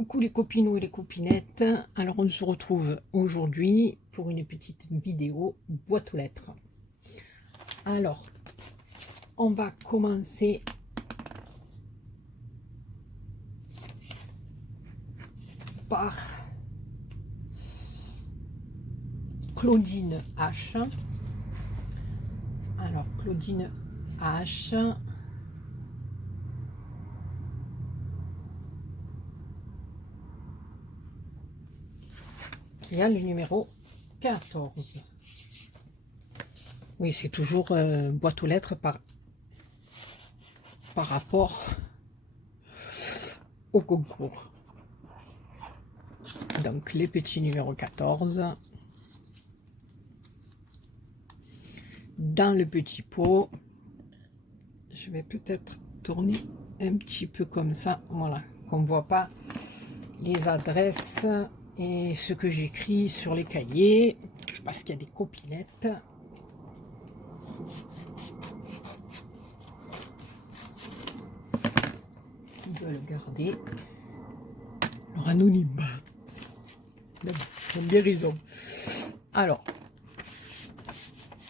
Coucou les copinous et les copinettes, alors on se retrouve aujourd'hui pour une petite vidéo boîte aux lettres. Alors, on va commencer par Claudine H. Alors, Claudine H. Qui a le numéro 14. Oui, c'est toujours boîte aux lettres par rapport au concours. Donc, les petits numéros 14. Dans le petit pot, je vais peut-être tourner un petit peu comme ça, voilà, qu'on ne voit pas les adresses et ce que j'écris sur les cahiers, parce qu'il y a des copinettes. Qui veulent garder leur anonyme. Ils ont bien raison. Alors,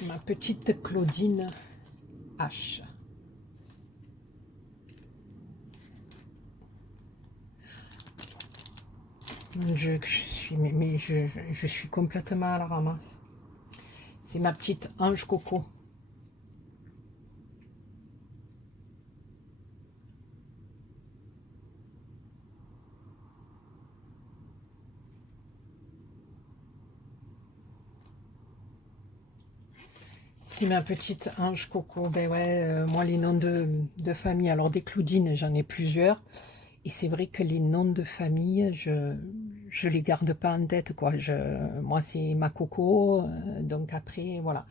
ma petite Claudine H. Je suis complètement à la ramasse. C'est ma petite Ange Coco. C'est ma petite Ange Coco. Ben ouais, moi les noms de famille, alors des Claudines, j'en ai plusieurs. Et c'est vrai que les noms de famille, je les garde pas en tête, quoi. Moi, c'est ma Coco, donc après, voilà.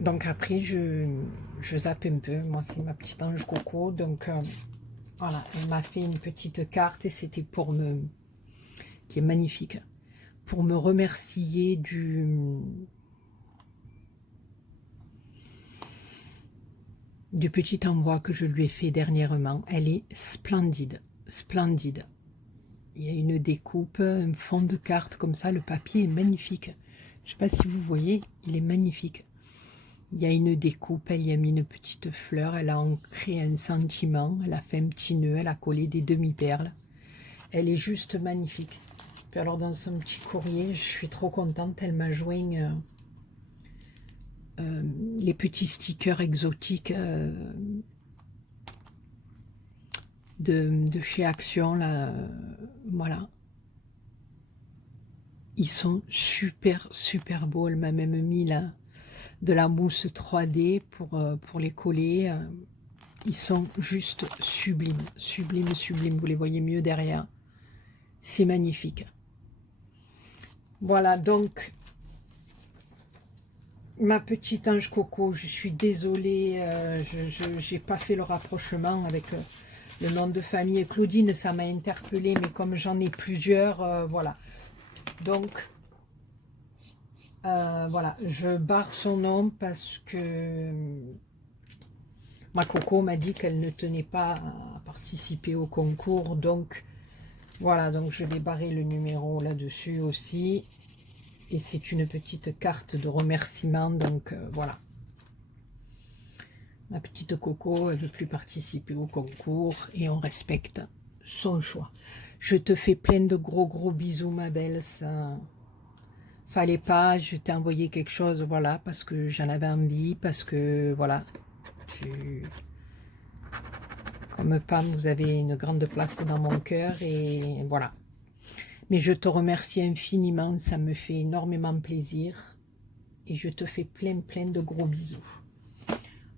Donc après, je zappe un peu. Moi, c'est ma petite Ange Coco, donc voilà. Elle m'a fait une petite carte et c'était pour me... qui est magnifique. Pour me remercier du petit envoi que je lui ai fait dernièrement. Elle est splendide, splendide. Il y a une découpe, un fond de carte comme ça, le papier est magnifique. Je ne sais pas si vous voyez, il est magnifique. Il y a une découpe, elle y a mis une petite fleur, elle a ancré un sentiment, elle a fait un petit nœud, elle a collé des demi-perles. Elle est juste magnifique. Puis alors dans son petit courrier, je suis trop contente, elle m'a joint les petits stickers exotiques de chez Action, là, voilà. Ils sont super, super beaux. Elle m'a même mis là, de la mousse 3D pour les coller. Ils sont juste sublimes, sublimes, sublimes. Vous les voyez mieux derrière. C'est magnifique. Voilà, donc, ma petite Ange Coco, je suis désolée, je n'ai pas fait le rapprochement avec le nom de famille. Claudine, ça m'a interpellée, mais comme j'en ai plusieurs, voilà. Donc, voilà, je barre son nom parce que ma Coco m'a dit qu'elle ne tenait pas à participer au concours. Donc, voilà, donc je vais barrer le numéro là-dessus aussi. Et c'est une petite carte de remerciement, donc voilà. Ma petite Coco, elle ne veut plus participer au concours et on respecte son choix. Je te fais plein de gros bisous, ma belle. Ça... Fallait pas, je t'ai envoyé quelque chose, voilà, parce que j'en avais envie, parce que, voilà, comme femme, vous avez une grande place dans mon cœur, et voilà. Mais je te remercie infiniment, ça me fait énormément plaisir, et je te fais plein de gros bisous.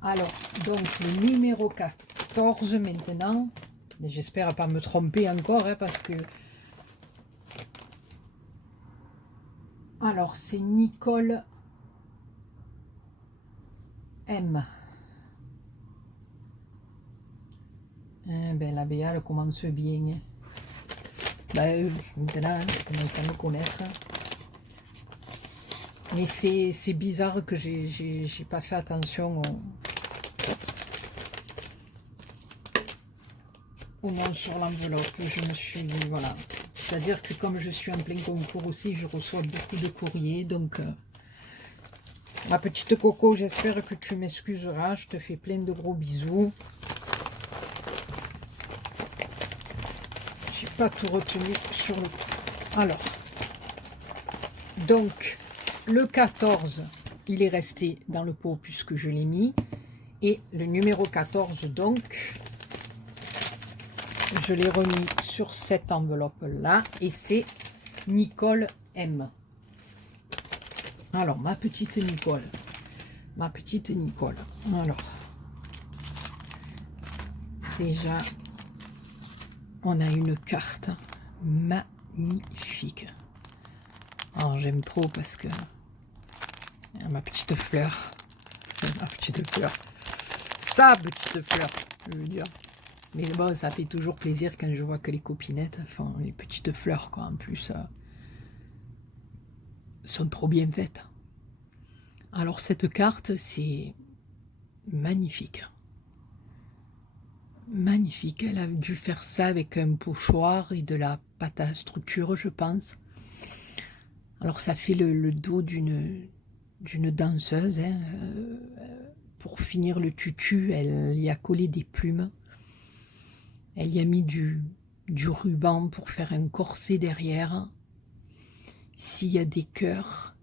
Alors, donc, le numéro 14 maintenant, j'espère pas me tromper encore, hein, parce que... Alors, c'est Nicole M. Ben, la BA, elle commence bien. Ben, maintenant, je commence à me connaître. Mais c'est bizarre que j'ai pas fait attention au nom sur l'enveloppe. Je me suis dit, voilà. C'est-à-dire que comme je suis en plein concours aussi, je reçois beaucoup de courriers. Donc, ma petite Coco, j'espère que tu m'excuseras. Je te fais plein de gros bisous. J'ai pas tout retenu sur le coup. Alors, donc, le 14, il est resté dans le pot puisque je l'ai mis. Et le numéro 14, donc, je l'ai remis sur cette enveloppe-là. Et c'est Nicole M. Alors, ma petite Nicole. Ma petite Nicole. Alors, déjà, on a une carte magnifique. Alors, j'aime trop parce que ma petite fleur. Ma petite fleur. Sa petite fleur, je veux dire. Mais bon, ça fait toujours plaisir quand je vois que les copinettes font les petites fleurs, quoi. En plus, sont trop bien faites. Alors, cette carte, c'est magnifique. Magnifique. Elle a dû faire ça avec un pochoir et de la pâte à structure, je pense. Alors, ça fait le dos d'une danseuse. Hein. Pour finir le tutu, elle y a collé des plumes. Elle y a mis du ruban pour faire un corset derrière. S'il y a des cœurs,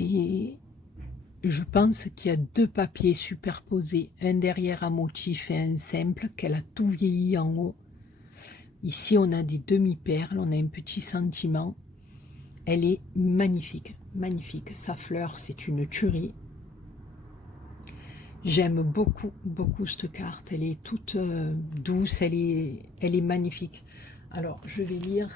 je pense qu'il y a 2 papiers superposés, un derrière un motif et un simple, qu'elle a tout vieilli en haut. Ici, on a des demi-perles, on a un petit sentiment. Elle est magnifique, magnifique. Sa fleur, c'est une tuerie. J'aime beaucoup, beaucoup cette carte. Elle est toute douce, elle est magnifique. Alors, je vais lire.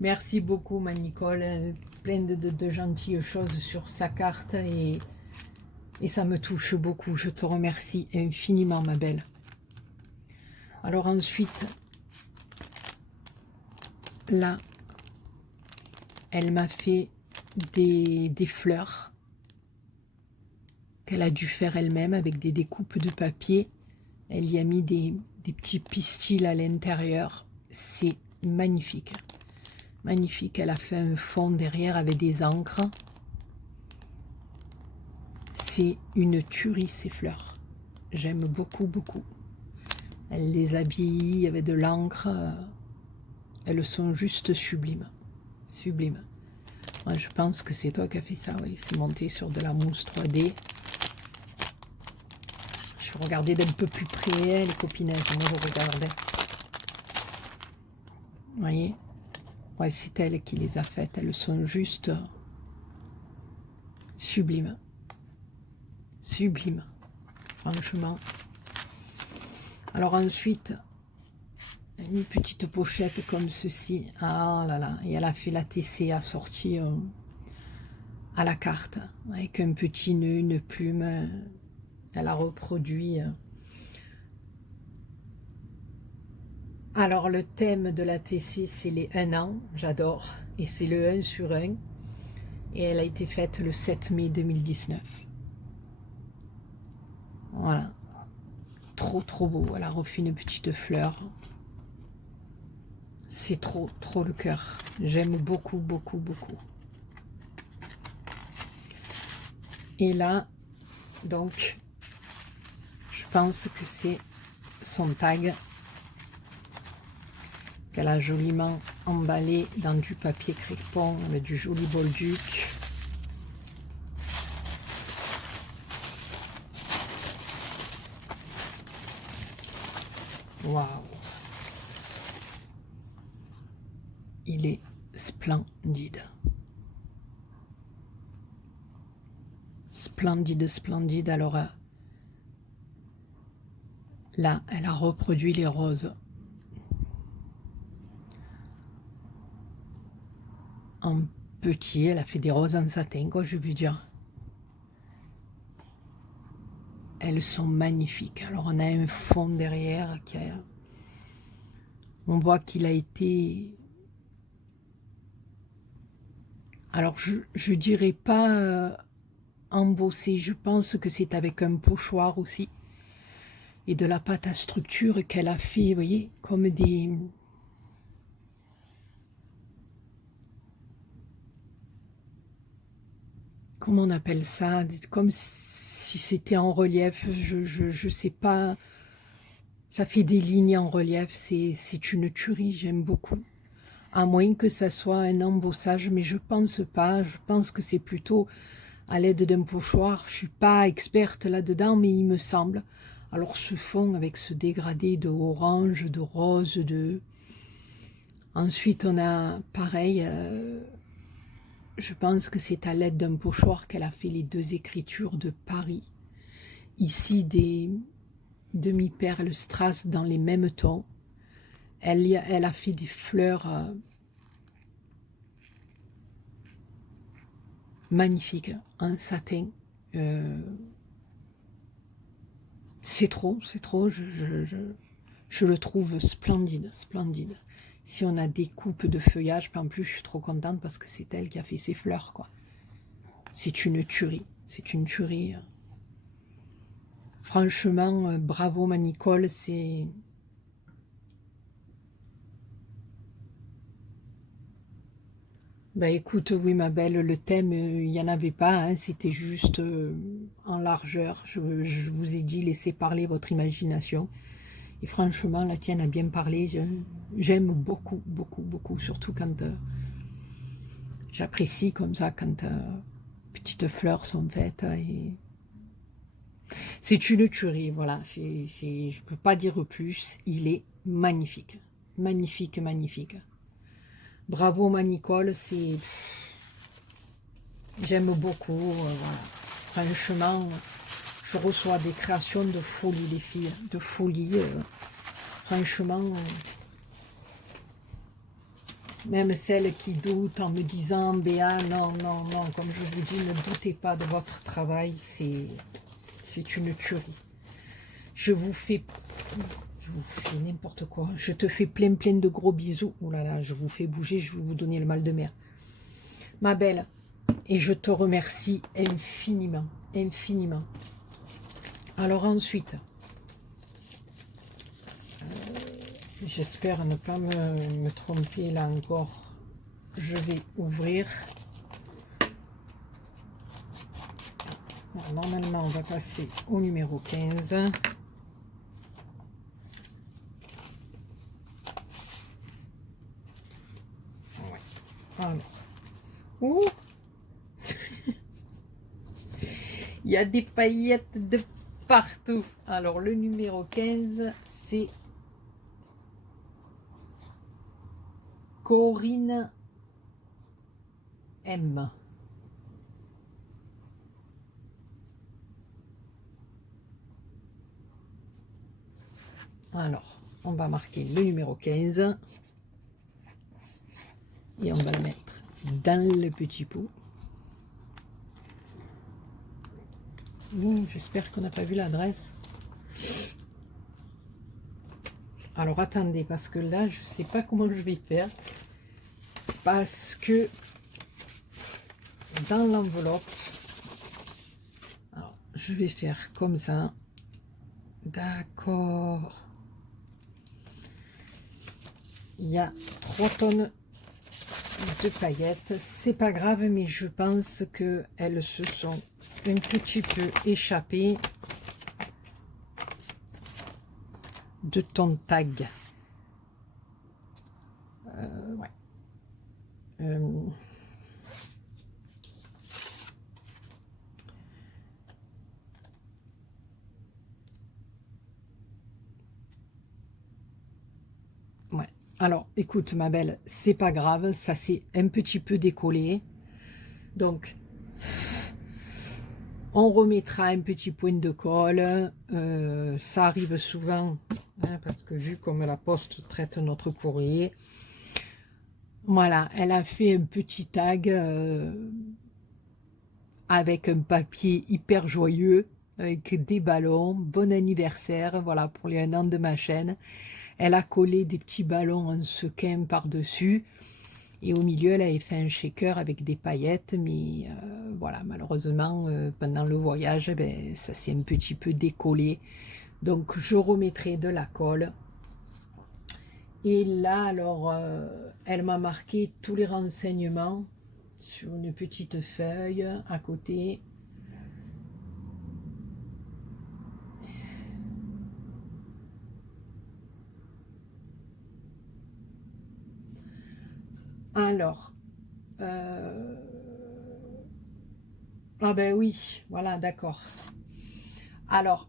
Merci beaucoup, ma Nicole. Plein de gentilles choses sur sa carte et ça me touche beaucoup. Je te remercie infiniment, ma belle. Alors ensuite, là, elle m'a fait des fleurs qu'elle a dû faire elle-même avec des découpes de papier. Elle y a mis des petits pistils à l'intérieur. C'est magnifique. Magnifique. Elle a fait un fond derrière avec des encres. C'est une tuerie, ces fleurs. J'aime beaucoup, beaucoup. Elle les habille avec de l'encre. Elles sont juste sublimes. Sublimes. Moi, je pense que c'est toi qui as fait ça. Oui, c'est monté sur de la mousse 3D. Je regardais d'un peu plus près les copinettes. Moi, je regardais. Vous voyez? Ouais, c'est elle qui les a faites. Elles sont juste sublimes. Sublimes. Franchement. Alors ensuite, une petite pochette comme ceci. Ah là là. Et elle a fait la TC assortie à la carte. Avec un petit nœud, une plume. Elle a reproduit. Alors le thème de la TC, c'est les 1 an. J'adore. Et c'est le 1 sur 1. Et elle a été faite le 7 mai 2019. Voilà. Trop, trop beau. Elle a refait une petite fleur. C'est trop, trop le cœur. J'aime beaucoup, beaucoup, beaucoup. Et là, donc, je pense que c'est son tag qu'elle a joliment emballé dans du papier crépon avec du joli bolduc. Waouh! Il est splendide. Splendide, splendide. Alors là, elle a reproduit les roses en petit. Elle a fait des roses en satin, quoi, je veux dire. Elles sont magnifiques. Alors on a un fond derrière qui a... On voit qu'il a été Alors, je dirais pas embossé, je pense que c'est avec un pochoir aussi. Et de la pâte à structure qu'elle a fait, vous voyez, comme des... Comment on appelle ça? Comme si c'était en relief, je sais pas. Ça fait des lignes en relief, c'est une tuerie, j'aime beaucoup. À moins que ça soit un embossage, mais je pense pas. Je pense que c'est plutôt à l'aide d'un pochoir. Je suis pas experte là-dedans, mais il me semble. Alors ce fond avec ce dégradé de orange, de rose, de... Ensuite on a pareil, je pense que c'est à l'aide d'un pochoir qu'elle a fait les deux écritures de Paris. Ici des demi-perles strass dans les mêmes tons. Elle a fait des fleurs magnifiques en satin. Euh, c'est trop, je le trouve splendide, splendide. Si on a des coupes de feuillage, en plus je suis trop contente parce que c'est elle qui a fait ses fleurs, quoi. C'est une tuerie, c'est une tuerie. Franchement, bravo ma Nicole, c'est... Ben écoute, oui ma belle, le thème, il n'y en avait pas, hein, c'était juste en largeur. Je vous ai dit, laissez parler votre imagination. Et franchement, la tienne a bien parlé. J'aime beaucoup, beaucoup, beaucoup, surtout quand j'apprécie comme ça, quand petites fleurs sont faites. Et... c'est une tuerie, voilà. Je ne peux pas dire plus. Il est magnifique. Magnifique, magnifique. Bravo ma Nicole, c'est... j'aime beaucoup, voilà. Franchement, je reçois des créations de folie, les filles, de folie. Franchement, même celles qui doutent en me disant, Béa, non, non, non, comme je vous dis, ne doutez pas de votre travail, c'est une tuerie. Je vous fais n'importe quoi. Je te fais plein, plein de gros bisous. Oh là là, je vous fais bouger, je vais vous donner le mal de mer. Ma belle, et je te remercie infiniment, infiniment. Alors ensuite, j'espère ne pas me tromper là encore. Je vais ouvrir. Alors, normalement, on va passer au numéro 15. Ouais. Alors, ouh, il y a des paillettes de partout. Alors, le numéro 15, c'est Corinne M. Alors, on va marquer le numéro 15 et on va le mettre dans le petit pot. J'espère qu'on n'a pas vu l'adresse. Alors attendez, parce que là, je ne sais pas comment je vais faire. Parce que dans l'enveloppe, je vais faire comme ça. D'accord. Il y a 3 tonnes de paillettes. C'est pas grave, mais je pense qu'elles se sont un petit peu échappées de ton tag. Ouais. Ouais. Alors, écoute, ma belle, c'est pas grave, ça s'est un petit peu décollé. Donc, on remettra un petit point de colle. Ça arrive souvent, hein, parce que vu comme la poste traite notre courrier, voilà, elle a fait un petit tag avec un papier hyper joyeux, avec des ballons, bon anniversaire, voilà, pour les 1 an de ma chaîne. Elle a collé des petits ballons en sequin par-dessus. Et au milieu, elle avait fait un shaker avec des paillettes, mais voilà, malheureusement, pendant le voyage, ben, ça s'est un petit peu décollé. Donc, je remettrai de la colle. Et là, alors, elle m'a marqué tous les renseignements sur une petite feuille à côté. Alors, ah ben oui, voilà, d'accord. Alors,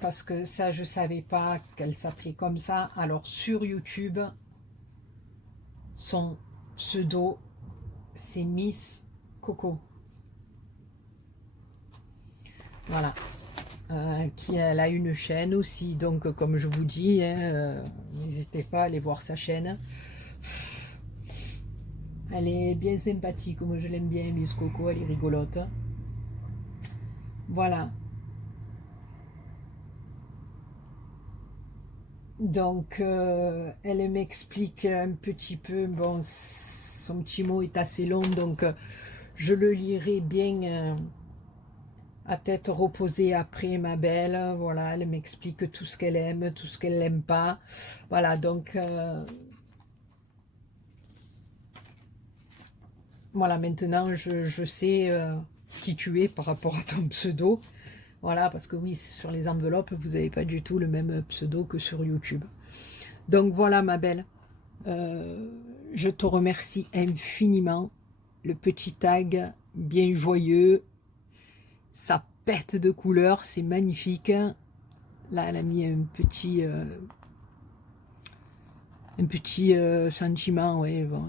parce que ça, je savais pas qu'elle s'appelait comme ça. Alors, sur YouTube, son pseudo, c'est Miss Coco. Voilà. Elle a une chaîne aussi. Donc, comme je vous dis, hein, n'hésitez pas à aller voir sa chaîne. Elle est bien sympathique, moi je l'aime bien, Miss Coco, elle est rigolote. Voilà. Donc, elle m'explique un petit peu, bon, son petit mot est assez long, donc je le lirai bien à tête reposée après, ma belle. Voilà, elle m'explique tout ce qu'elle aime, tout ce qu'elle n'aime pas. Voilà, donc, voilà, maintenant je sais qui tu es par rapport à ton pseudo. Voilà, parce que oui, sur les enveloppes, vous n'avez pas du tout le même pseudo que sur YouTube. Donc voilà, ma belle. Je te remercie infiniment. Le petit tag, bien joyeux. Ça pète de couleurs, c'est magnifique. Là, elle a mis un petit sentiment. Ouais, bon,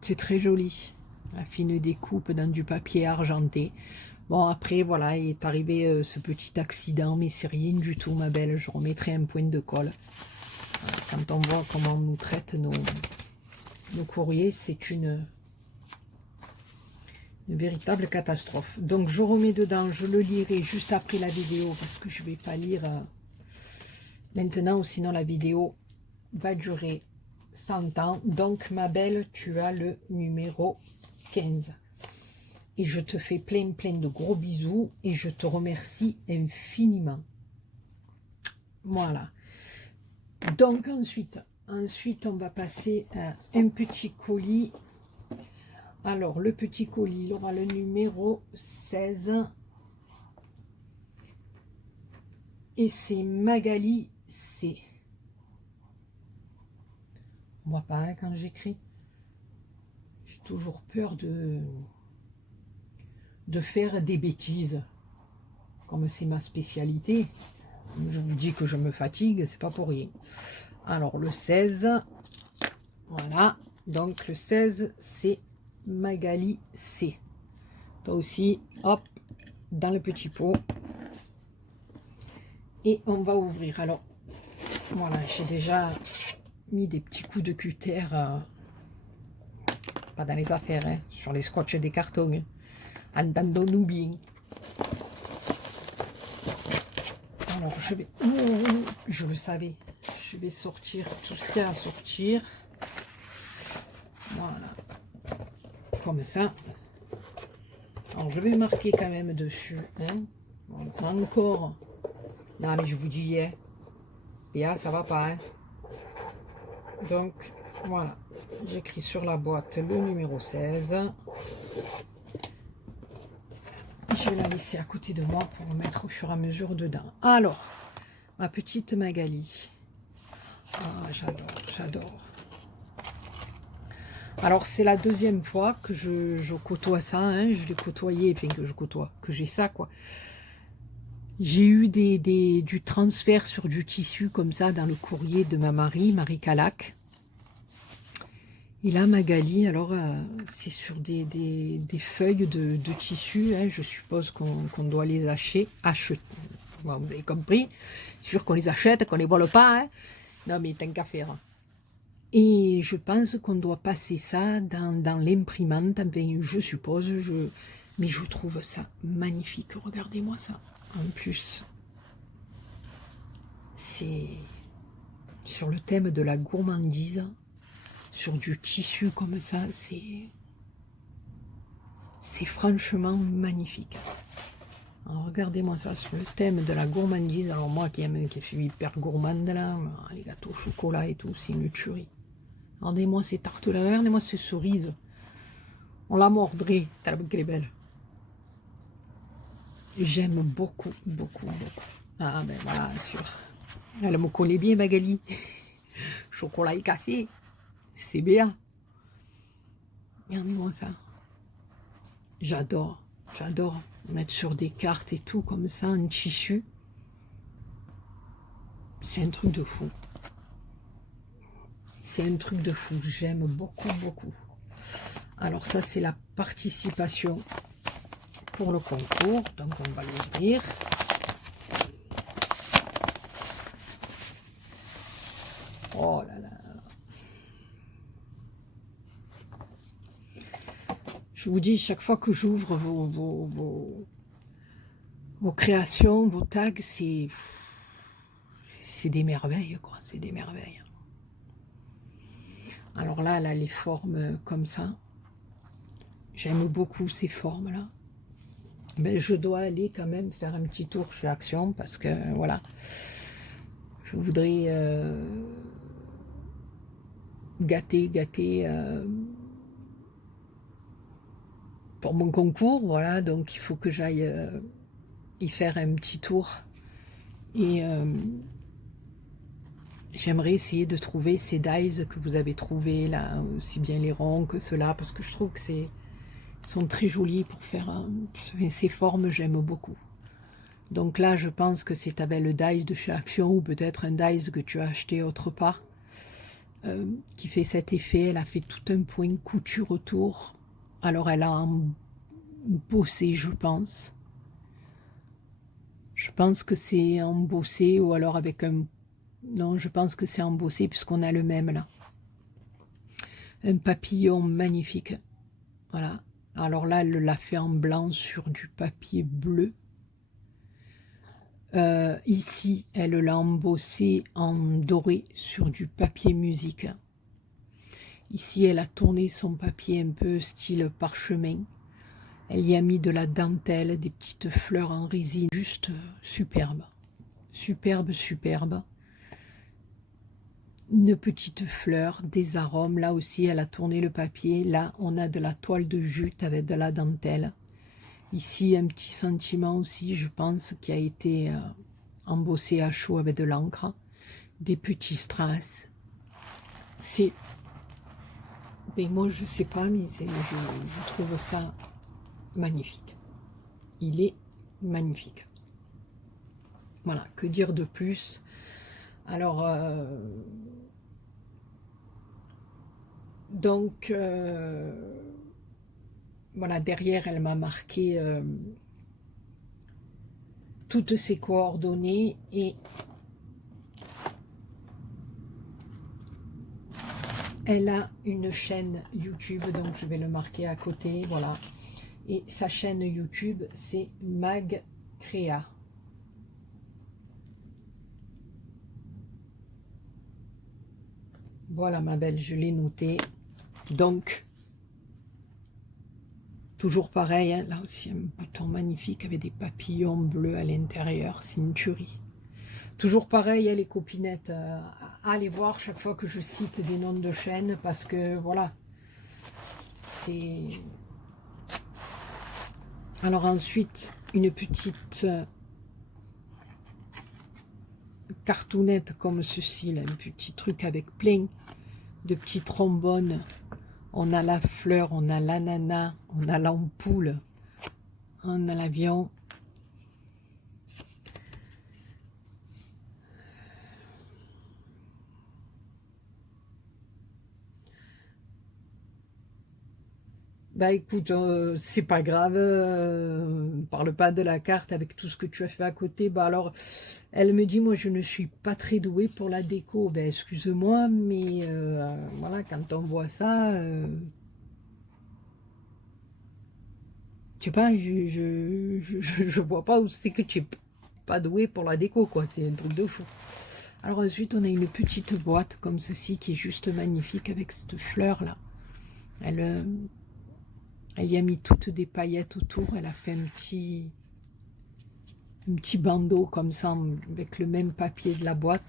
c'est très joli. La fine découpe dans du papier argenté. Bon, après, voilà, il est arrivé ce petit accident, mais c'est rien du tout, ma belle. Je remettrai un point de colle. Quand on voit comment on nous traite nos courriers, c'est une véritable catastrophe. Donc, je remets dedans, je le lirai juste après la vidéo, parce que je ne vais pas lire maintenant, sinon la vidéo va durer 100 ans. Donc, ma belle, tu as le numéro 15. Et je te fais plein de gros bisous et je te remercie infiniment. Voilà. Donc ensuite on va passer à un petit colis. Alors le petit colis, il aura le numéro 16. Et c'est Magali C. Moi pareil quand j'écris. J'ai toujours peur de faire des bêtises. Comme c'est ma spécialité. Je vous dis que je me fatigue, c'est pas pour rien. Alors le 16, voilà, donc le 16 c'est Magali C. Toi aussi, hop, dans le petit pot. Et on va ouvrir. Alors, voilà, j'ai déjà mis des petits coups de cutter, pas dans les affaires, hein, sur les scotch des cartons. Entendons-nous bien. Alors, je vais... je le savais. Je vais sortir tout ce qu'il y a à sortir. Voilà. Comme ça. Alors, je vais marquer quand même dessus. Hein. Voilà. Encore. Non, mais je vous dis, hein. Béa, ça va pas. Hein. Donc, voilà. J'écris sur la boîte le numéro 16. Je vais la laisser à côté de moi pour mettre au fur et à mesure dedans. Alors, ma petite Magali. Ah, j'adore. Alors, c'est la deuxième fois que je côtoie ça. Hein. Je l'ai côtoyé, enfin que je côtoie, que j'ai ça, quoi. J'ai eu du transfert sur du tissu comme ça dans le courrier de ma Marie Calac. Et là, Magali, alors, c'est sur des feuilles de tissu. Hein. Je suppose qu'on doit les acheter. Bon, vous avez compris. C'est sûr qu'on les achète, qu'on ne les vole pas. Hein. Non, mais tant qu'à faire. Et je pense qu'on doit passer ça dans l'imprimante. Enfin, je suppose. Mais je trouve ça magnifique. Regardez-moi ça. En plus, c'est sur le thème de la gourmandise. sur du tissu comme ça, c'est franchement magnifique. Alors regardez-moi ça sur le thème de la gourmandise. Alors moi qui suis hyper gourmande là, les gâteaux au chocolat et tout, c'est une tuerie. Regardez-moi ces tartes là, regardez-moi ces cerises. On la mordrait, tellement qu'elle est belle. J'aime beaucoup, beaucoup, beaucoup. Ah ben voilà, sûr. Elle me connaît bien Magali. Chocolat et café, c'est bien. Regardez-moi ça. J'adore, j'adore mettre sur des cartes et tout comme ça, en tissu. C'est un truc de fou. C'est un truc de fou, j'aime beaucoup, beaucoup. Alors ça, c'est la participation pour le concours. Donc on va l'ouvrir. Oh là là. Je vous dis, chaque fois que j'ouvre vos créations, vos tags, c'est des merveilles, quoi. C'est des merveilles. Alors là, les formes comme ça, j'aime beaucoup ces formes-là. Mais je dois aller quand même faire un petit tour chez Action parce que, voilà, je voudrais gâter pour mon concours, voilà, donc il faut que j'aille y faire un petit tour. Et j'aimerais essayer de trouver ces dies que vous avez trouvés là, aussi bien les ronds que ceux-là, parce que je trouve que sont très jolis pour faire ces formes, j'aime beaucoup. Donc là, je pense que c'est avec le dies de chez Action ou peut-être un dies que tu as acheté autre part qui fait cet effet. Elle a fait tout un point couture autour. Alors elle a embossé, je pense. Je pense que c'est embossé ou alors avec un... Non, je pense que c'est embossé puisqu'on a le même là. Un papillon magnifique. Voilà. Alors là, elle l'a fait en blanc sur du papier bleu. Ici, elle l'a embossé en doré sur du papier musique. Ici, elle a tourné son papier un peu style parchemin. Elle y a mis de la dentelle, des petites fleurs en résine. Juste superbe. Superbe, superbe. Une petite fleur, des arômes. Là aussi, elle a tourné le papier. Là, on a de la toile de jute avec de la dentelle. Ici, un petit sentiment aussi, je pense, qui a été embossé à chaud avec de l'encre. Des petits strass. C'est... Mais moi, je sais pas, mais je trouve ça magnifique. Il est magnifique. Voilà, que dire de plus? Alors, donc, voilà, derrière, elle m'a marqué toutes ses coordonnées et elle a une chaîne YouTube, donc je vais le marquer à côté, voilà. Et sa chaîne YouTube, c'est Mag Créa. Voilà ma belle, je l'ai noté. Donc, toujours pareil, hein, là aussi un bouton magnifique avec des papillons bleus à l'intérieur, c'est une tuerie. Toujours pareil, hein, les copinettes, allez voir chaque fois que je cite des noms de chaînes, parce que voilà, c'est... Alors ensuite, une petite cartoonette comme ceci, là, un petit truc avec plein de petits trombones. On a la fleur, on a l'ananas, on a l'ampoule, on a l'avion. Bah écoute, c'est pas grave, parle pas de la carte avec tout ce que tu as fait à côté. Bah alors, elle me dit, moi je ne suis pas très douée pour la déco. Ben excuse-moi, mais voilà, quand on voit ça, je sais pas, je vois pas où c'est que tu es pas douée pour la déco, quoi. C'est un truc de fou. Alors ensuite, on a une petite boîte comme ceci qui est juste magnifique avec cette fleur-là. Elle y a mis toutes des paillettes autour. Elle a fait un petit bandeau comme ça avec le même papier de la boîte.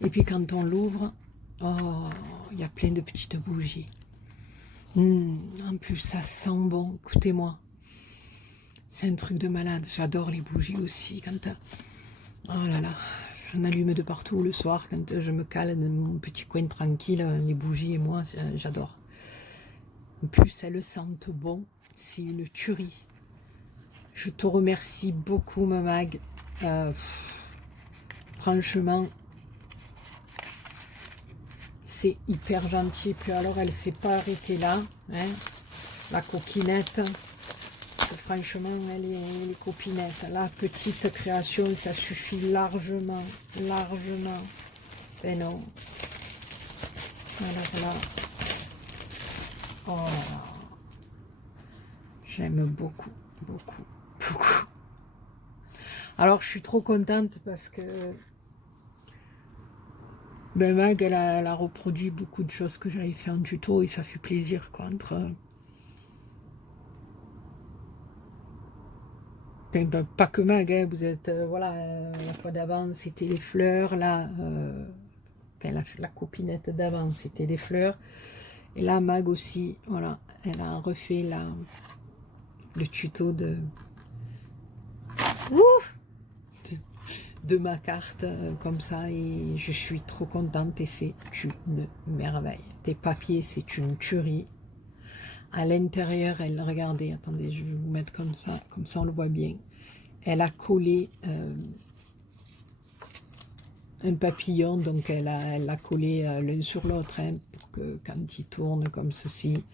Et puis quand on l'ouvre, oh, il y a plein de petites bougies. En plus, ça sent bon. Écoutez-moi. C'est un truc de malade. J'adore les bougies aussi. Oh là là. J'en allume de partout le soir quand je me cale dans mon petit coin tranquille. Les bougies et moi, j'adore. En plus, elles sentent bon. C'est une tuerie. Je te remercie beaucoup, ma Mag. Franchement, c'est hyper gentil. Puis alors, elle ne s'est pas arrêtée là. Hein, la coquinette. Franchement, elle est copinette. La petite création, ça suffit largement. Largement. Et non. Alors là. Oh. J'aime beaucoup, beaucoup, beaucoup. Alors, je suis trop contente parce que ben, Mag, elle a reproduit beaucoup de choses que j'avais fait en tuto et ça fait plaisir, quoi, ben, pas que Mag, hein, vous êtes, voilà, la fois d'avant, c'était les fleurs, là, enfin, la copinette d'avant, c'était les fleurs. Et là, Mag aussi, voilà, elle a refait le tuto Ouf de ma carte comme ça et je suis trop contente et c'est une merveille. Tes papiers, c'est une tuerie. À l'intérieur, elle, regardez, attendez, je vais vous mettre comme ça on le voit bien. Elle a collé un papillon, donc elle l'a collé l'un sur l'autre, hein, pour que quand il tourne comme ceci,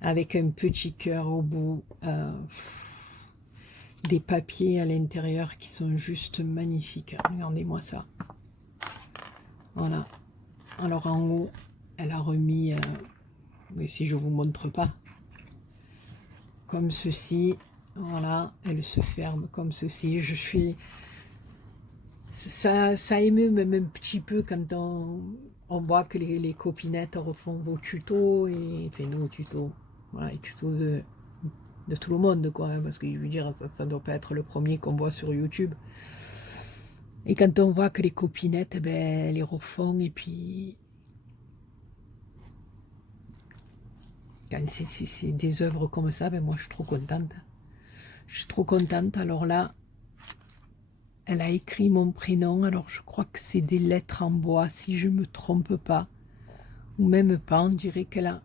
avec un petit cœur au bout, des papiers à l'intérieur qui sont juste magnifiques. Regardez-moi ça. Voilà. Alors en haut, elle a remis, mais si je vous montre pas, comme ceci. Voilà, elle se ferme comme ceci. Je suis... Ça émeut même un petit peu quand on voit que les copinettes refont vos tutos, et enfin nos tutos, voilà, les tutos de tout le monde, quoi, hein, parce que je veux dire, ça doit pas être le premier qu'on voit sur YouTube. Et quand on voit que les copinettes, ben, elles les refont, et puis quand c'est des œuvres comme ça, ben moi je suis trop contente. Je suis trop contente. Alors là, elle a écrit mon prénom, alors je crois que c'est des lettres en bois, si je me trompe pas, ou même pas, on dirait qu'elle a...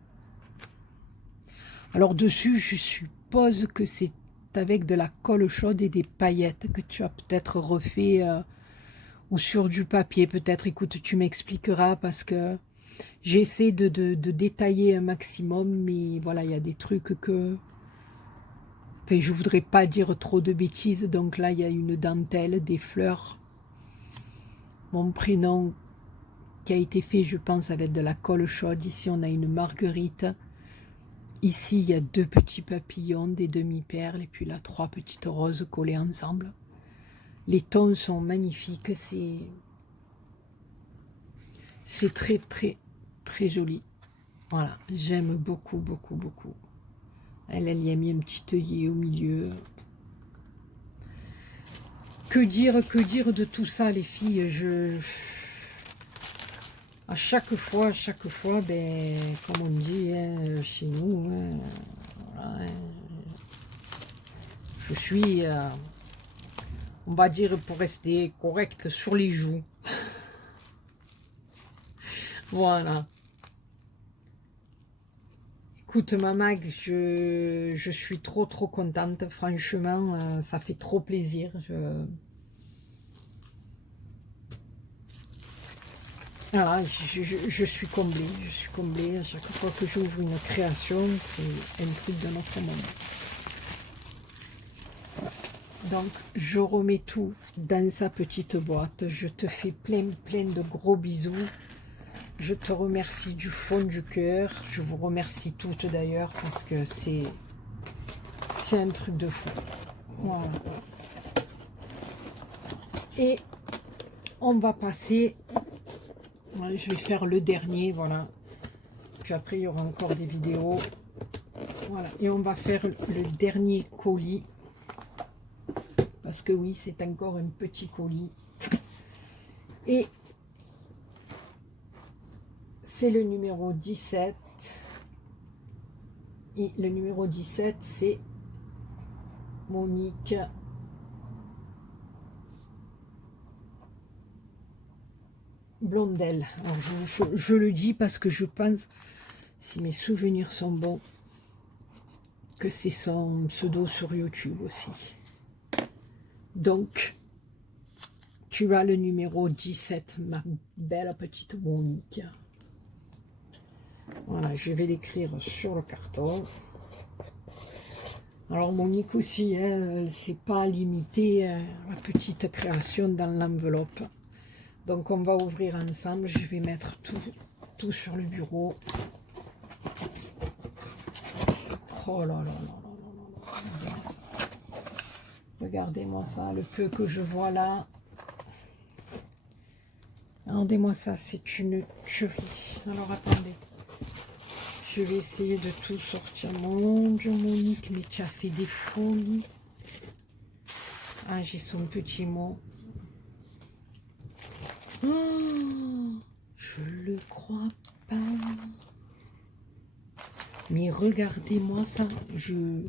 Alors dessus, je suppose que c'est avec de la colle chaude et des paillettes que tu as peut-être refait, ou sur du papier peut-être. Écoute, tu m'expliqueras parce que j'essaie de détailler un maximum, mais voilà, il y a des trucs que... Enfin, je voudrais pas dire trop de bêtises, donc là, il y a une dentelle, des fleurs, mon prénom qui a été fait, je pense, avec de la colle chaude. Ici, on a une marguerite. Ici, il y a 2 petits papillons, des demi-perles, et puis là, 3 petites roses collées ensemble. Les tons sont magnifiques, c'est très, très, très joli. Voilà, j'aime beaucoup, beaucoup, beaucoup. Elle y a mis un petit œillet au milieu. Que dire de tout ça, les filles? À chaque fois, ben, comme on dit, hein, chez nous, hein, voilà, hein, je suis, on va dire, pour rester correcte, sur les joues. Voilà. Écoute, ma Mag, je suis trop contente, franchement, ça fait trop plaisir. Voilà, je suis comblée, à chaque fois que j'ouvre une création, c'est un truc de notre monde. Voilà. Donc, je remets tout dans sa petite boîte, je te fais plein de gros bisous. Je te remercie du fond du cœur. Je vous remercie toutes d'ailleurs parce que c'est un truc de fou. Voilà. Et on va passer, ouais, je vais faire le dernier, voilà. Puis après, il y aura encore des vidéos. Voilà, et on va faire le dernier colis. Parce que oui, c'est encore un petit colis. Et c'est le numéro 17. Et le numéro 17, c'est Monique Blondel. Alors je le dis parce que je pense, si mes souvenirs sont bons, que c'est son pseudo sur YouTube aussi. Donc, tu as le numéro 17, ma belle petite Monique. Voilà, je vais l'écrire sur le carton. Alors Monique aussi, hein, c'est pas limité à la petite création dans l'enveloppe. Donc on va ouvrir ensemble, je vais mettre tout sur le bureau. Oh là là là là là là, regardez-moi ça, le peu que je vois là. Regardez-moi ça, c'est une tuerie. Alors attendez, je vais essayer de tout sortir. Mon Dieu Monique, mais tu as fait des folies. Ah, j'ai son petit mot. Oh, je le crois pas. Mais regardez-moi ça. Je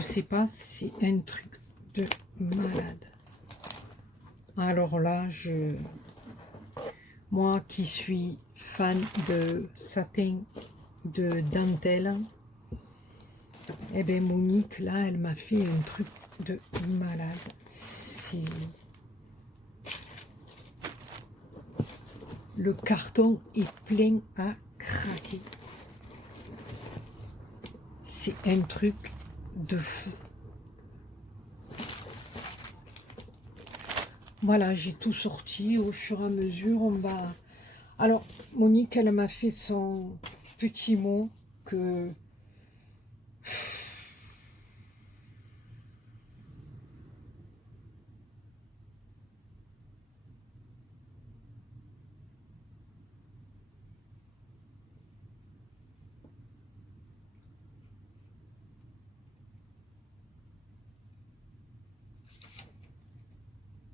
sais pas, c'est un truc de malade. Alors là, moi qui suis fan de satin, de dentelle, eh bien Monique, là, elle m'a fait un truc de malade. Le carton est plein à craquer. C'est un truc de fou. Voilà, j'ai tout sorti au fur et à mesure. On va... Alors, Monique, elle m'a fait son petit mot que...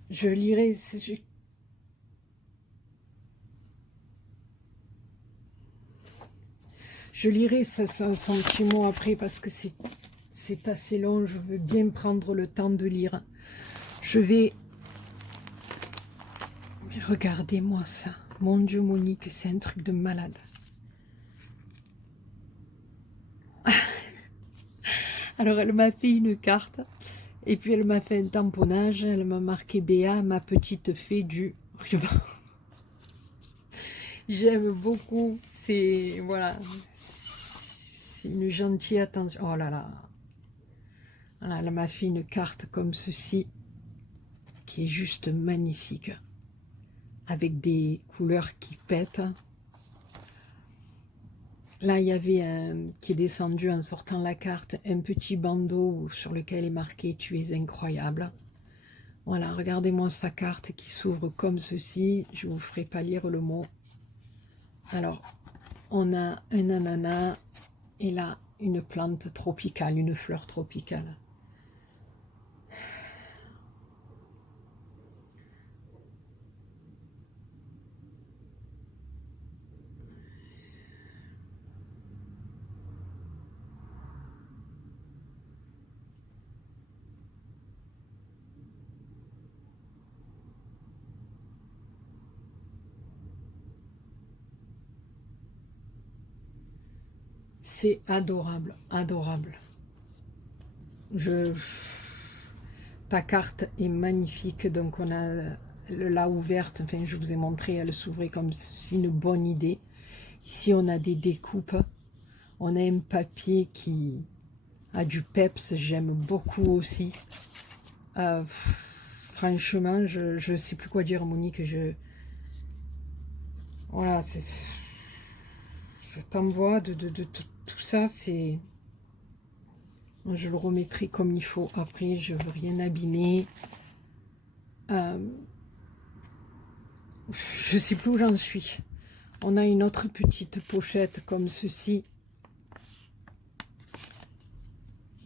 Je lirai... Je lirai son petit mot après parce que c'est assez long. Je veux bien prendre le temps de lire. Je vais... Mais regardez-moi ça. Mon Dieu, Monique, c'est un truc de malade. Alors, elle m'a fait une carte. Et puis, elle m'a fait un tamponnage. Elle m'a marqué Béa, ma petite fée du ruban. J'aime beaucoup. C'est... Voilà. C'est une gentille attention. Oh là là. Voilà, elle m'a fait une carte comme ceci. Qui est juste magnifique. Avec des couleurs qui pètent. Là, il y avait un qui est descendu en sortant la carte, un petit bandeau sur lequel est marqué « Tu es incroyable ». Voilà, regardez-moi sa carte qui s'ouvre comme ceci. Je ne vous ferai pas lire le mot. Alors, on a un ananas et là, une plante tropicale, une fleur tropicale. C'est adorable, adorable. Ta carte est magnifique, donc on a la ouverte, enfin je vous ai montré, elle s'ouvrait comme si une bonne idée. Ici on a des découpes, on a un papier qui a du peps, j'aime beaucoup aussi. Franchement, je ne sais plus quoi dire Monique, voilà, cet envoi de tout ça, c'est... Je le remettrai comme il faut. Après, je veux rien abîmer. Je sais plus où j'en suis. On a une autre petite pochette comme ceci.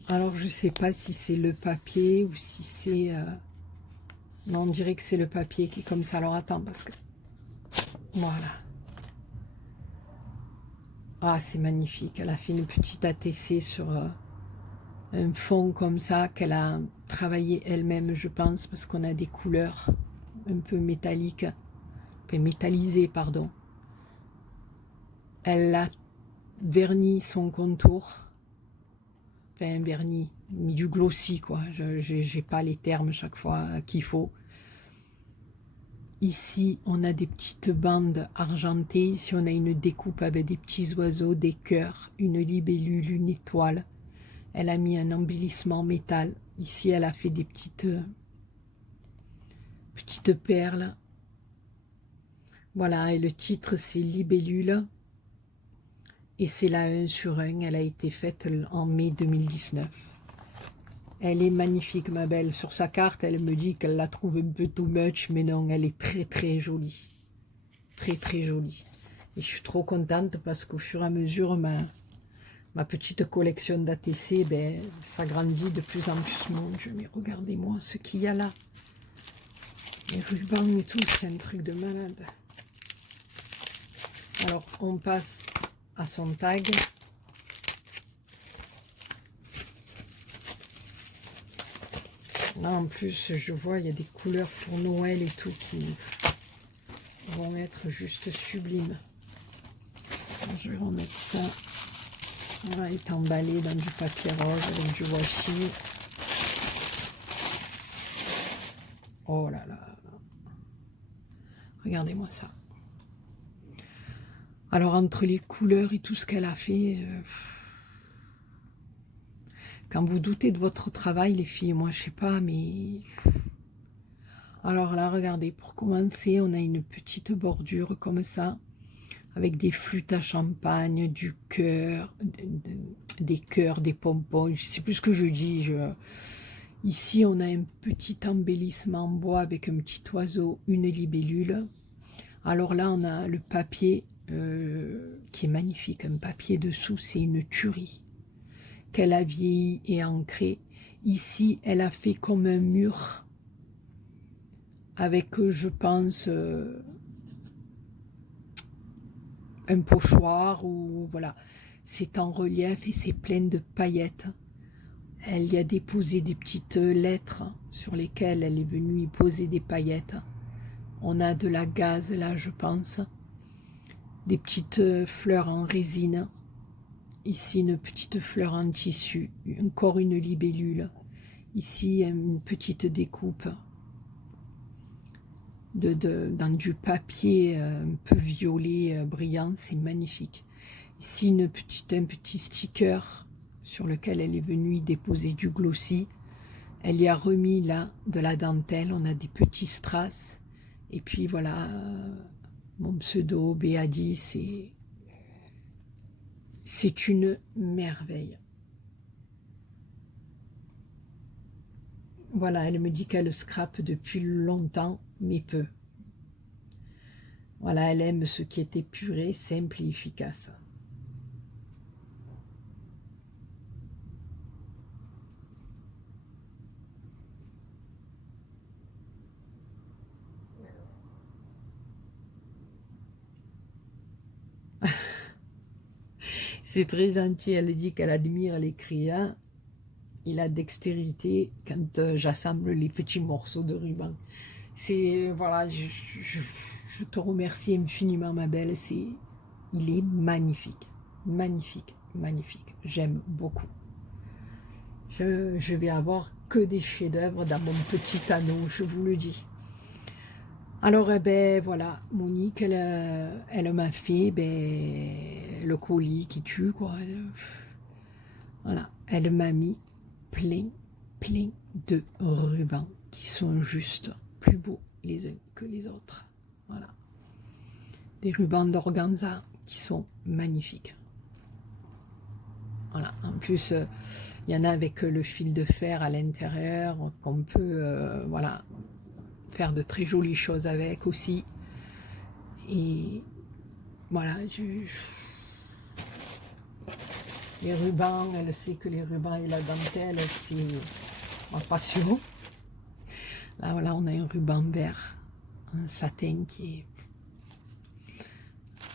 Alors, je sais pas si c'est le papier ou si c'est... Non, on dirait que c'est le papier qui est comme ça. Alors, attends, parce que... Voilà. Ah, c'est magnifique. Elle a fait une petite ATC sur un fond comme ça qu'elle a travaillé elle-même, je pense, parce qu'on a des couleurs un peu métalliques, métallisées, pardon. Elle a verni son contour, enfin verni, mis du glossy, quoi. Je n'ai pas les termes chaque fois qu'il faut. Ici, on a des petites bandes argentées. Ici, on a une découpe avec des petits oiseaux, des cœurs, une libellule, une étoile. Elle a mis un embellissement métal. Ici, elle a fait des petites perles. Voilà, et le titre, c'est Libellule. Et c'est la 1 sur 1. Elle a été faite en mai 2019. Elle est magnifique, ma belle. Sur sa carte, elle me dit qu'elle la trouve un peu too much, mais non, elle est très, très jolie. Très, très jolie. Et je suis trop contente parce qu'au fur et à mesure, ma petite collection d'ATC, ben, s'agrandit de plus en plus. Mon Dieu, mais regardez-moi ce qu'il y a là. Les rubans et tout, c'est un truc de malade. Alors, on passe à son tag. Là, en plus, je vois, il y a des couleurs pour Noël et tout qui vont être juste sublimes. Alors, je vais remettre ça. Voilà, il est emballé dans du papier rose avec du washi. Oh là là. Regardez-moi ça. Alors, entre les couleurs et tout ce qu'elle a fait... Quand vous doutez de votre travail, les filles, moi, je sais pas, mais... Alors là, regardez, pour commencer, on a une petite bordure comme ça, avec des flûtes à champagne, du cœur, des cœurs, des pompons, je sais plus ce que je dis. Ici, on a un petit embellissement en bois avec un petit oiseau, une libellule. Alors là, on a le papier qui est magnifique, un papier dessous, c'est une tuerie qu'elle a vieilli et ancré. Ici, elle a fait comme un mur avec, je pense, un pochoir ou voilà. C'est en relief et c'est plein de paillettes. Elle y a déposé des petites lettres sur lesquelles elle est venue y poser des paillettes. On a de la gaze là, je pense. Des petites fleurs en résine. Ici, une petite fleur en tissu, encore une libellule. Ici, une petite découpe dans du papier un peu violet brillant, c'est magnifique. Ici, un petit sticker sur lequel elle est venue y déposer du glossy. Elle y a remis là de la dentelle, on a des petits strass. Et puis voilà, mon pseudo, Béadi, c'est une merveille. Voilà, elle me dit qu'elle scrape depuis longtemps, mais peu. Voilà, elle aime ce qui est épuré, simple et efficace. C'est très gentil, elle dit qu'elle admire l'écrivain et la dextérité quand j'assemble les petits morceaux de ruban. C'est, voilà, je te remercie infiniment, ma belle. Il est magnifique, magnifique, magnifique. J'aime beaucoup. Je vais avoir que des chefs-d'œuvre dans mon petit anneau, je vous le dis. Alors, eh ben, voilà, Monique, elle m'a fait le colis qui tue, quoi. Voilà, elle m'a mis plein de rubans qui sont juste plus beaux les uns que les autres. Voilà. Des rubans d'organza qui sont magnifiques. Voilà, en plus, Il y en a avec le fil de fer à l'intérieur, qu'on peut voilà, faire de très jolies choses avec aussi. Et voilà, les rubans, elle sait que les rubans et la dentelle, c'est ma passion. Là, voilà, on a un ruban vert, un satin qui est...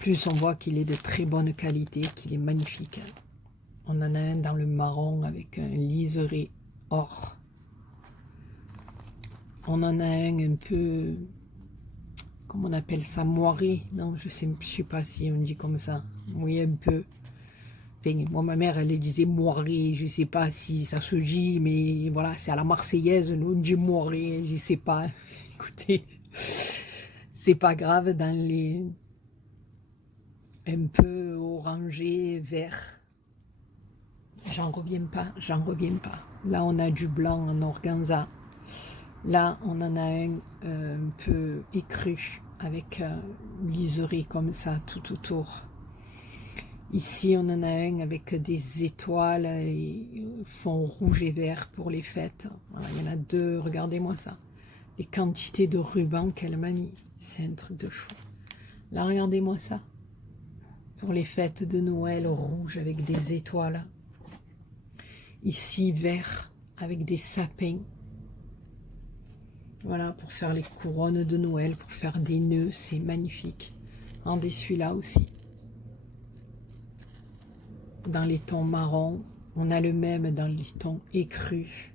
Plus on voit qu'il est de très bonne qualité, qu'il est magnifique. On en a un dans le marron avec un liseré or. On en a un peu, comment on appelle ça, moiré. Non, je sais pas si on dit comme ça. Oui, un peu. Enfin, moi, ma mère, elle disait moiré. Je sais pas si ça se dit, mais voilà, c'est à la marseillaise. Nous, on dit moiré. Je sais pas. Écoutez, c'est pas grave. Dans les un peu orangé, vert. J'en reviens pas, j'en reviens pas. Là, on a du blanc en organza. Là, on en a un peu écru, avec liseré comme ça, tout autour. Ici, on en a un avec des étoiles et fond rouge et vert pour les fêtes. Voilà, il y en a deux, regardez-moi ça. Les quantités de rubans qu'elle m'a mis, c'est un truc de fou. Là, regardez-moi ça. Pour les fêtes de Noël, rouge avec des étoiles. Ici, vert avec des sapins. Voilà, pour faire les couronnes de Noël, pour faire des nœuds, c'est magnifique. Regardez celui-là aussi. Dans les tons marrons, on a le même dans les tons écrus.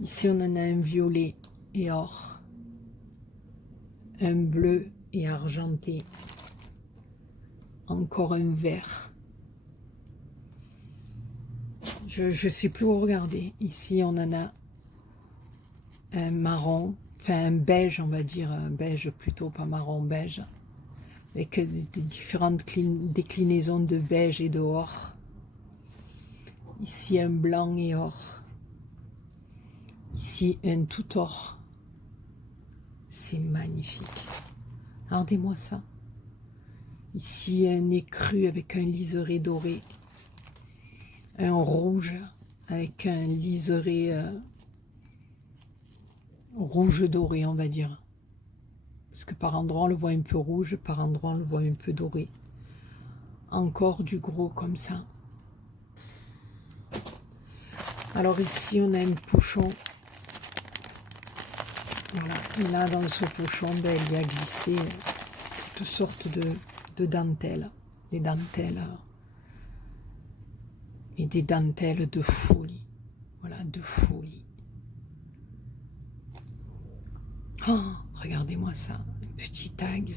Ici, on en a un violet et or. Un bleu et argenté. Encore un vert. Je ne sais plus où regarder. Ici, on en a un marron, enfin un beige, on va dire, un beige plutôt, pas marron, beige, avec des différentes déclinaisons de beige et de or. Ici, un blanc et or. Ici, un tout or. C'est magnifique. Regardez-moi ça. Ici, un écru avec un liseré doré. Un rouge avec un liseré rouge doré, on va dire. Parce que par endroit, on le voit un peu rouge, par endroit, on le voit un peu doré. Encore du gros comme ça. Alors ici, on a un pochon. Voilà. Et là, dans ce pochon, ben, il y a glissé toutes sortes de dentelles. Des dentelles... et des dentelles de folie. Voilà, de folie. Oh, regardez-moi ça, un petit tag,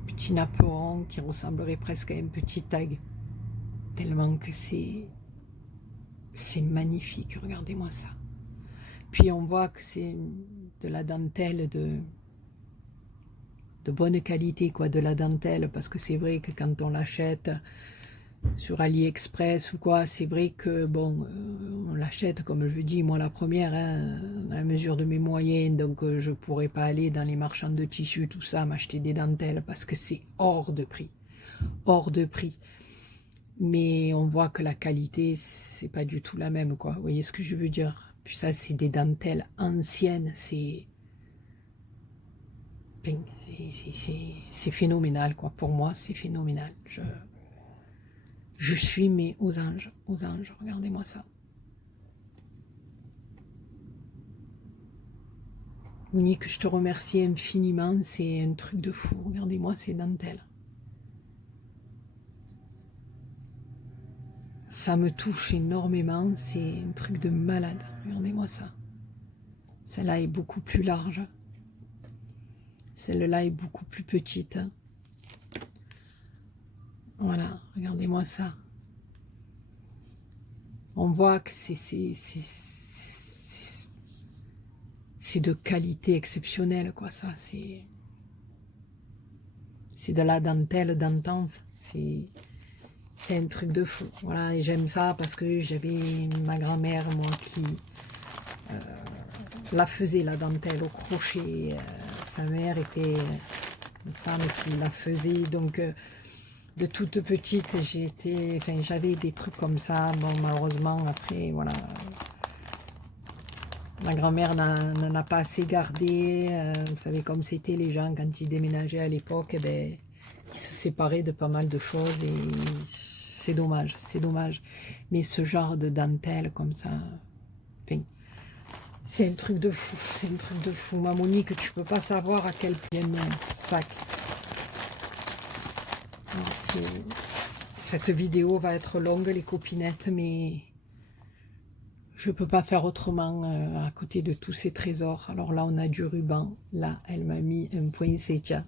un petit napperon qui ressemblerait presque à un petit tag. Tellement que c'est magnifique, regardez-moi ça. Puis on voit que c'est de la dentelle de bonne qualité, quoi, de la dentelle, parce que c'est vrai que quand on l'achète sur AliExpress ou quoi, c'est vrai que bon, on l'achète, comme je dis, moi la première, hein, à la mesure de mes moyens, donc je pourrais pas aller dans les marchands de tissus, tout ça, m'acheter des dentelles, parce que c'est hors de prix, hors de prix. Mais on voit que la qualité, c'est pas du tout la même, quoi. Vous voyez ce que je veux dire? Puis ça, c'est des dentelles anciennes, c'est phénoménal, quoi. Pour moi, c'est phénoménal. Je suis, mais aux anges, regardez-moi ça. Monique, je te remercie infiniment, c'est un truc de fou, regardez-moi ces dentelles. Ça me touche énormément, c'est un truc de malade, regardez-moi ça. Celle-là est beaucoup plus large, celle-là est beaucoup plus petite. Voilà, regardez-moi ça. On voit que c'est de qualité exceptionnelle, quoi, ça. C'est de la dentelle d'antan. C'est un truc de fou. Voilà, et j'aime ça parce que j'avais ma grand-mère, moi, qui la faisait, la dentelle, au crochet. Sa mère était une femme qui la faisait, donc... de toute petite, j'avais des trucs comme ça. Bon, malheureusement, après, voilà, ma grand-mère n'en a pas assez gardé. Vous savez comme c'était les gens quand ils déménageaient à l'époque, eh ben, ils se séparaient de pas mal de choses et c'est dommage, c'est dommage. Mais ce genre de dentelle comme ça, enfin, c'est un truc de fou, c'est un truc de fou. Ma Monique, tu peux pas savoir à quel point sac. Cette vidéo va être longue, les copinettes, mais je peux pas faire autrement à côté de tous ces trésors. Alors là, on a du ruban. Là, elle m'a mis un poinsettia.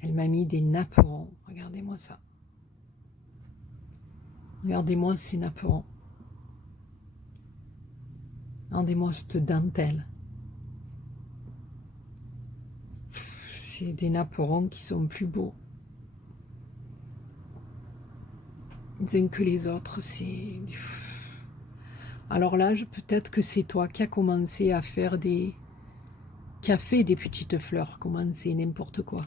Elle m'a mis des napperons. Regardez-moi ça. Regardez-moi ces napperons. Regardez-moi cette dentelle. C'est des napperons qui sont plus beaux. Les uns que les autres, c'est... Alors là, peut-être que c'est toi qui as commencé à faire des... qui a fait des petites fleurs, commencer n'importe quoi.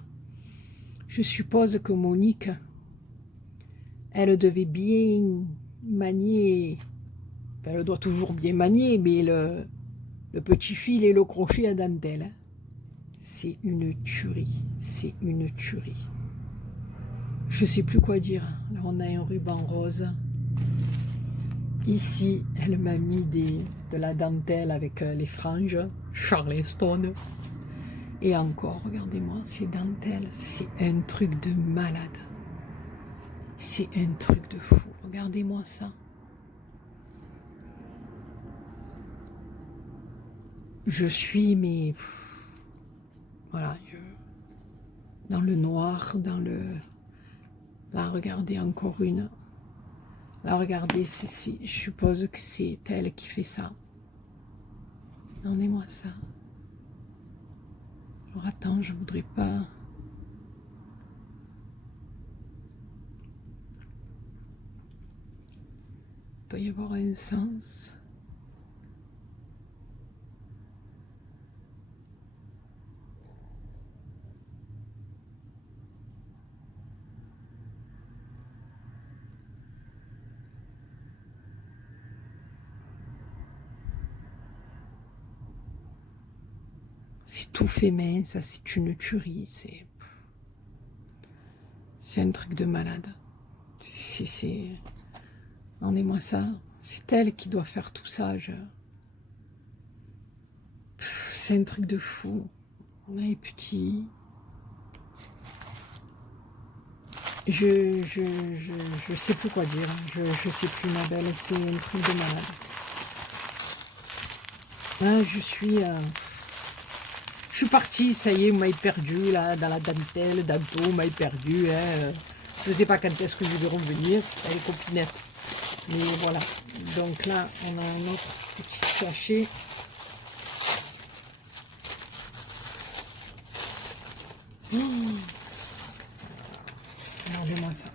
Je suppose que Monique, elle devait bien manier, elle doit toujours bien manier, mais le petit fil et le crochet à dentelle, c'est une tuerie, c'est une tuerie. Je sais plus quoi dire. Là, on a un ruban rose. Ici, elle m'a mis de la dentelle avec les franges, Charleston. Et encore, regardez-moi, ces dentelles, c'est un truc de malade. C'est un truc de fou. Regardez-moi ça. Je suis, mais... voilà, dans le noir, dans le... Là, regardez, encore une. Là, regardez, je suppose que c'est elle qui fait ça. Regardez-moi ça. Alors, attends, je voudrais pas... Il doit y avoir un sens. C'est tout fait main, ça c'est une tuerie, c'est un truc de malade. Regardez-moi ça, c'est elle qui doit faire tout ça. C'est un truc de fou. On a les petits... Je sais plus quoi dire. Je sais plus, ma belle. C'est un truc de malade. Là, je suis partie, ça y est, vous m'avez perdu, là, dans la dentelle, d'Anto, vous m'avez perdu. Hein. Je ne sais pas quand est-ce que je vais revenir, les copinettes. Mais voilà. Donc là, on a un autre petit sachet. Regardez-moi ça.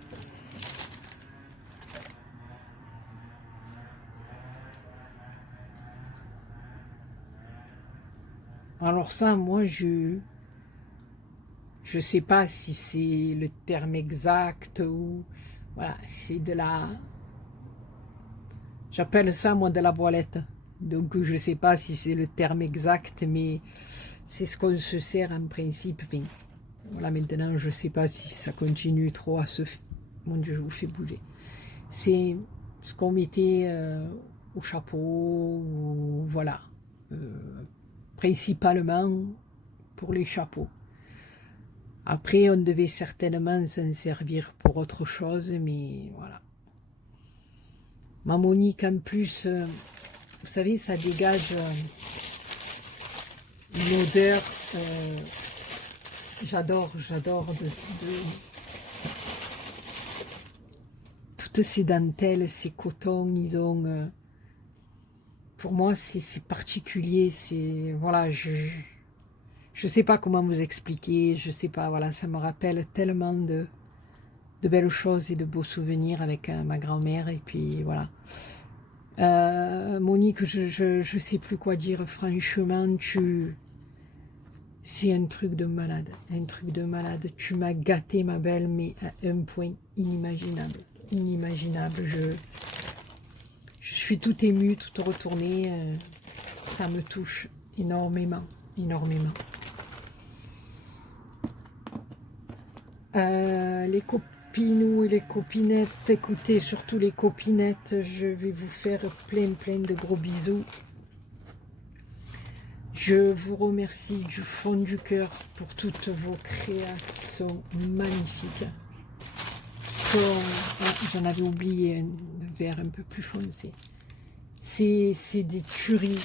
Alors ça, moi, je sais pas si c'est le terme exact ou... Voilà, c'est de la... J'appelle ça, moi, de la voilette. Donc, je sais pas si c'est le terme exact, mais c'est ce qu'on se sert en principe. Enfin, voilà, maintenant, je sais pas si ça continue trop à se... Mon Dieu, je vous fais bouger. C'est ce qu'on mettait au chapeau, ou voilà. Principalement pour les chapeaux. Après, on devait certainement s'en servir pour autre chose, mais voilà. Ma Monique, en plus, vous savez, ça dégage une odeur. J'adore toutes ces dentelles, ces cotons, ils ont... pour moi, c'est particulier. C'est voilà, je sais pas comment vous expliquer. Je sais pas. Voilà, ça me rappelle tellement de belles choses et de beaux souvenirs avec ma grand-mère. Et puis voilà. Monique, je sais plus quoi dire. Franchement, C'est un truc de malade, un truc de malade. Tu m'as gâté, ma belle, mais à un point inimaginable. Inimaginable. Je suis tout émue, tout retournée. Ça me touche énormément, énormément. Les copinous et les copinettes, écoutez, surtout les copinettes, je vais vous faire plein de gros bisous. Je vous remercie du fond du cœur pour toutes vos créas qui sont magnifiques. J'en avais oublié un vert un peu plus foncé. C'est des tueries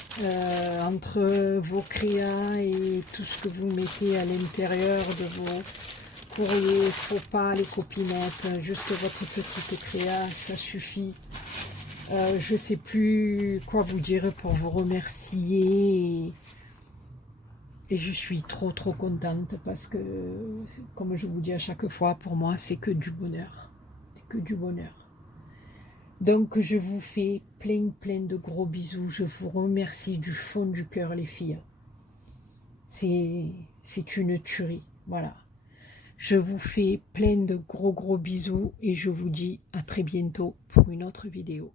entre vos créas et tout ce que vous mettez à l'intérieur de vos courriers. Faut pas les copinettes, juste votre petite créa, ça suffit. Je sais plus quoi vous dire pour vous remercier. Et je suis trop contente parce que, comme je vous dis à chaque fois, pour moi, c'est que du bonheur. C'est que du bonheur. Donc, je vous fais plein de gros bisous. Je vous remercie du fond du cœur, les filles. C'est une tuerie. Voilà. Je vous fais plein de gros bisous et je vous dis à très bientôt pour une autre vidéo.